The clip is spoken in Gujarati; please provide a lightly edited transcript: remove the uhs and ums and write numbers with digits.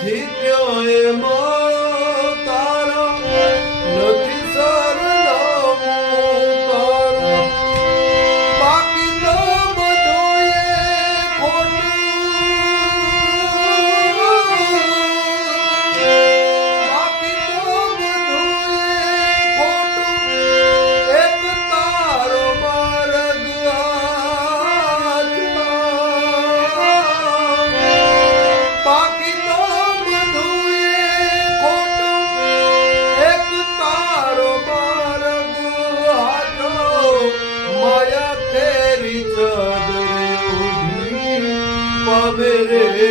નથી ત્યોય તારા નથી સરનામું તારા બાકી તો બધું એ ખોટું બાકી તો બધું એ ખોટું એક તારો માર્ગ બાકી તો બધું એ ખોટું એક તારો માર્ગ હાથો માયા તેરી ચાદર ઉઠી પામે રે